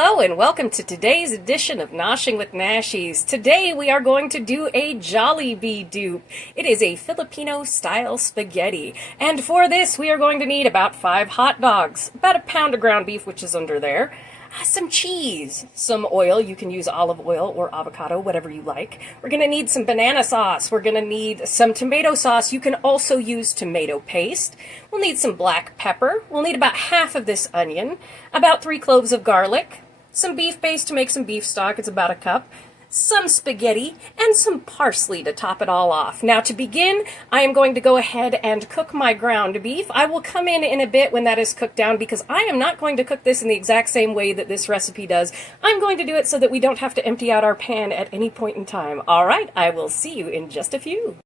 Hello and welcome to today's edition of Noshing with Nashies. Today we are going to do a Jollibee Dupe. It is a Filipino-style spaghetti. And for this we are going to need about 5 hot dogs, about a pound of ground beef, which is under there, some cheese, some oil. You can use olive oil or avocado, whatever you like. We're going to need some banana sauce. We're going to need some tomato sauce. You can also use tomato paste. We'll need some black pepper. We'll need about half of this onion, about 3 cloves of garlic, some beef paste to make some beef stock. It's about a cup. Some spaghetti, and some parsley to top it all off. Now to begin, I am going to go ahead and cook my ground beef. I will come in a bit when that is cooked down because I am not going to cook this in the exact same way that this recipe does. I'm going to do it so that we don't have to empty out our pan at any point in time. Alright, I will see you in just a few.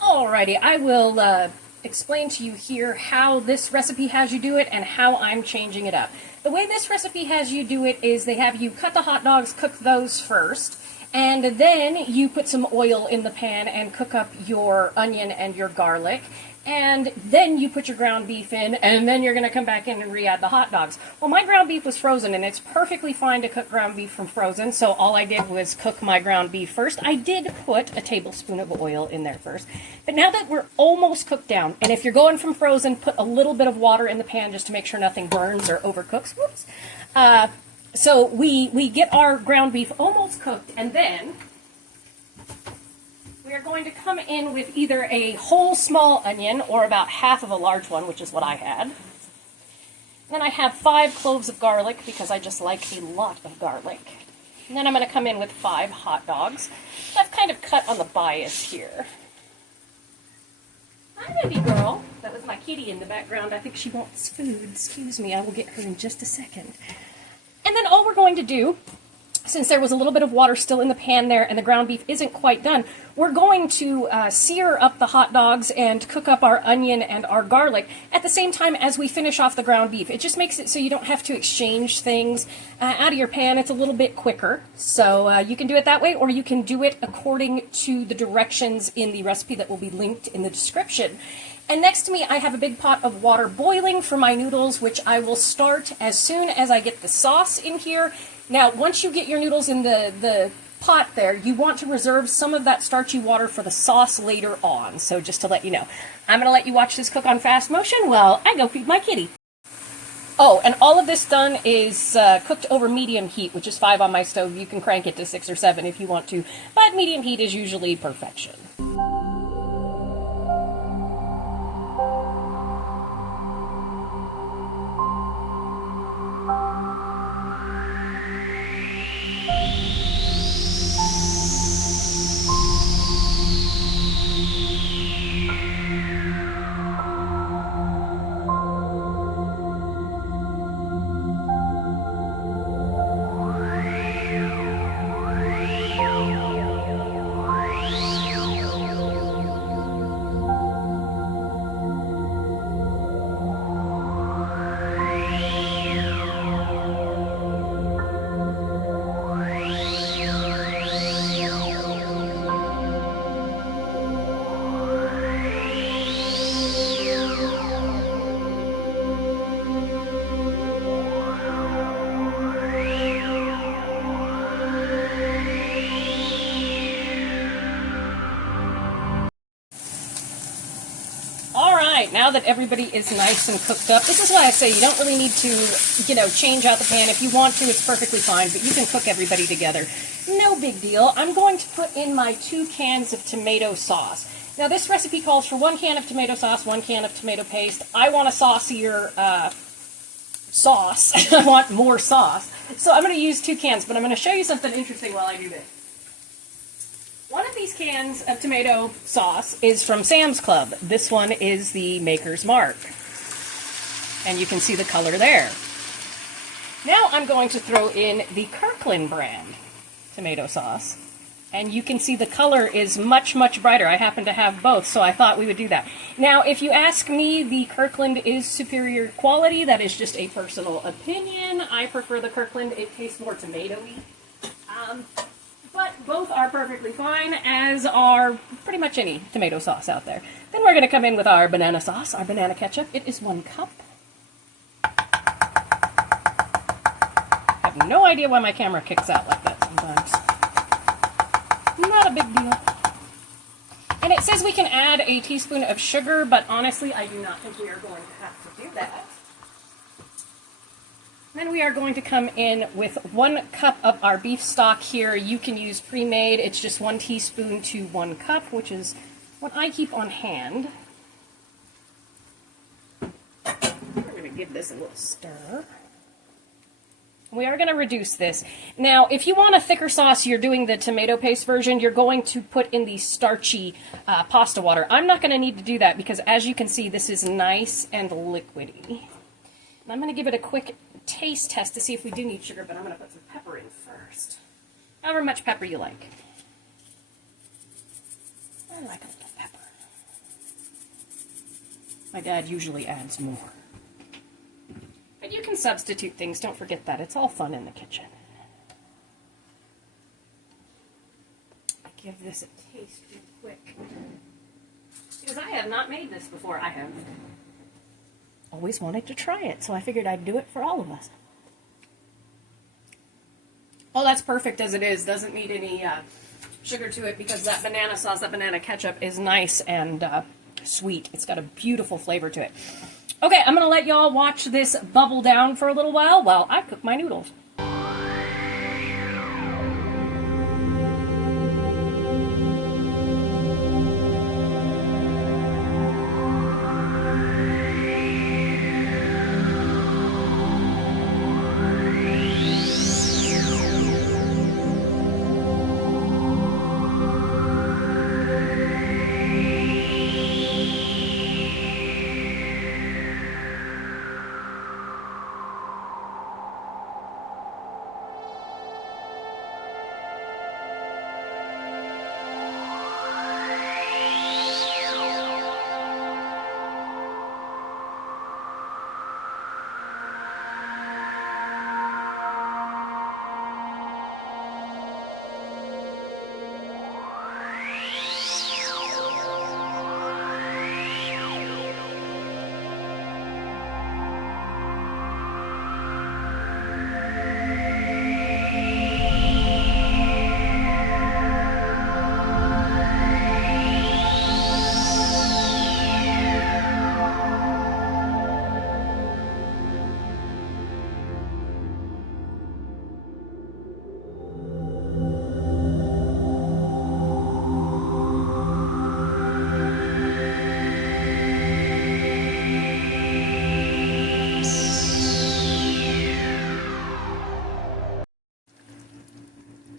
Alrighty, I will explain to you here how this recipe has you do it and how I'm changing it up. The way this recipe has you do it is they have you cut the hot dogs, cook those first, and then you put some oil in the pan and cook up your onion and your garlic, and then you put your ground beef in, and then you're going to come back in and re-add the hot dogs. Well, my ground beef was frozen, and it's perfectly fine to cook ground beef from frozen, so all I did was cook my ground beef first. I did put a tablespoon of oil in there first, but now that we're almost cooked down, and if you're going from frozen, put a little bit of water in the pan just to make sure nothing burns or overcooks. Whoops. So we get our ground beef almost cooked, and then we are going to come in with either a whole small onion or about half of a large one, which is what I had. And then I have 5 cloves of garlic because I just like a lot of garlic. And then I'm going to come in with 5 hot dogs. I've kind of cut on the bias here. Hi, baby girl. That was my kitty in the background. I think she wants food. Excuse me, I will get her in just a second. And then all we're going to do, since there was a little bit of water still in the pan there and the ground beef isn't quite done, we're going to sear up the hot dogs and cook up our onion and our garlic at the same time as we finish off the ground beef. It just makes it so you don't have to exchange things out of your pan. It's a little bit quicker. So you can do it that way, or you can do it according to the directions in the recipe that will be linked in the description. And next to me, I have a big pot of water boiling for my noodles, which I will start as soon as I get the sauce in here. Now, once you get your noodles in the pot there, you want to reserve some of that starchy water for the sauce later on. So just to let you know, I'm going to let you watch this cook on fast motion while I go feed my kitty. Oh, and all of this done is cooked over medium heat, which is 5 on my stove. You can crank it to 6 or 7 if you want to, but medium heat is usually perfection. Now that everybody is nice and cooked up, this is why I say you don't really need to, change out the pan. If you want to, it's perfectly fine, but you can cook everybody together. No big deal. I'm going to put in my 2 cans of tomato sauce. Now, this recipe calls for 1 can of tomato sauce, 1 can of tomato paste. I want a saucier sauce. I want more sauce. So I'm going to use 2 cans, but I'm going to show you something interesting while I do this. One of these cans of tomato sauce is from Sam's Club. This one is the Maker's Mark. And you can see the color there. Now I'm going to throw in the Kirkland brand tomato sauce. And you can see the color is much, much brighter. I happen to have both, so I thought we would do that. Now, if you ask me, the Kirkland is superior quality. That is just a personal opinion. I prefer the Kirkland. It tastes more tomatoey. But both are perfectly fine, as are pretty much any tomato sauce out there. Then we're going to come in with our banana sauce, our banana ketchup. It is 1 cup. no idea why my camera kicks out like that sometimes. Not a big deal. And it says we can add a teaspoon of sugar, but honestly, I do not think we are going to have to do that. Then we are going to come in with 1 cup of our beef stock here. You can use pre-made. It's just 1 teaspoon to 1 cup, which is what I keep on hand. We're going to give this a little stir. We are going to reduce this. Now, if you want a thicker sauce, you're doing the tomato paste version, you're going to put in the starchy pasta water. I'm not going to need to do that because, as you can see, this is nice and liquidy. And I'm going to give it a quick taste test to see if we do need sugar, but I'm going to put some pepper in first. However much pepper you like. I like a little pepper. My dad usually adds more. But you can substitute things, don't forget that. It's all fun in the kitchen. I give this a taste real quick. Because I have not made this before. I have always wanted to try it, so I figured I'd do it for all of us. Oh, that's perfect as it is. Doesn't need any sugar to it because that banana sauce, that banana ketchup is nice and sweet. It's got a beautiful flavor to it. Okay, I'm going to let y'all watch this bubble down for a little while I cook my noodles.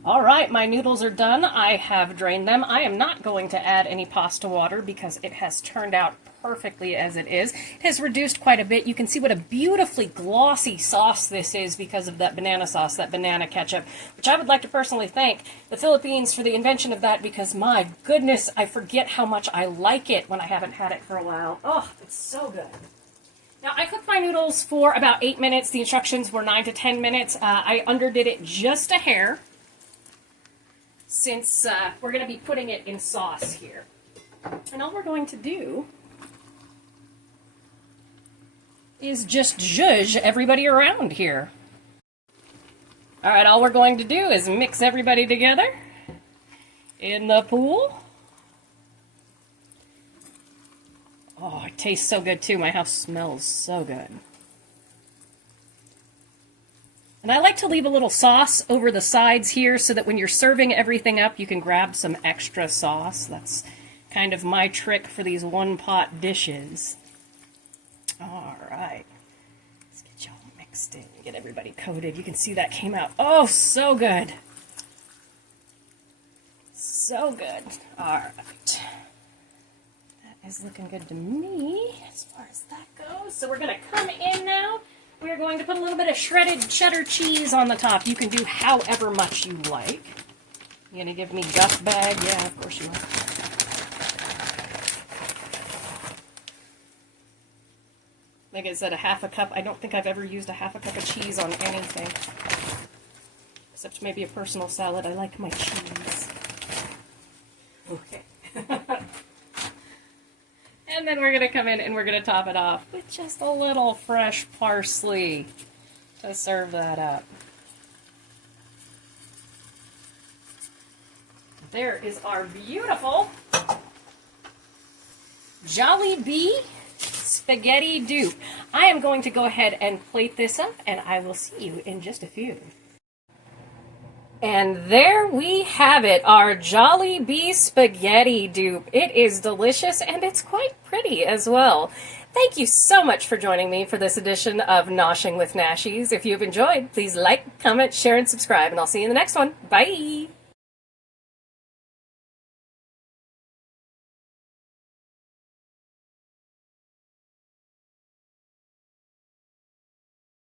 Alright, my noodles are done. I have drained them. I am not going to add any pasta water because it has turned out perfectly as it is. It has reduced quite a bit. You can see what a beautifully glossy sauce this is because of that banana sauce, that banana ketchup, which I would like to personally thank the Philippines for the invention of that because, my goodness, I forget how much I like it when I haven't had it for a while. Oh, it's so good. Now, I cooked my noodles for about 8 minutes. The instructions were 9 to 10 minutes. I underdid it just a hair, since we're going to be putting it in sauce here. And all we're going to do is just zhuzh everybody around here. Alright, all we're going to do is mix everybody together in the pool. Oh, it tastes so good too. My house smells so good. And I like to leave a little sauce over the sides here so that when you're serving everything up, you can grab some extra sauce. That's kind of my trick for these one-pot dishes. All right. Let's get y'all mixed in, get everybody coated. You can see that came out, oh, so good. So good. All right. That is looking good to me as far as that goes. So we're going to come in now. We're going to put a little bit of shredded cheddar cheese on the top. You can do however much you like. You gonna give me duff bag? Yeah, of course you are. Like I said, a half a cup. I don't think I've ever used a half a cup of cheese on anything. Except maybe a personal salad. I like my cheese. Okay. And then we're going to come in and we're going to top it off with just a little fresh parsley to serve that up. There is our beautiful Jollibee Spaghetti Dupe. I am going to go ahead and plate this up, and I will see you in just a few. And there we have it, our Jollibee Spaghetti Dupe. It is delicious, and it's quite pretty as well. Thank you so much for joining me for this edition of Noshing with Nashies. If you've enjoyed, please like, comment, share, and subscribe, and I'll see you in the next one. Bye!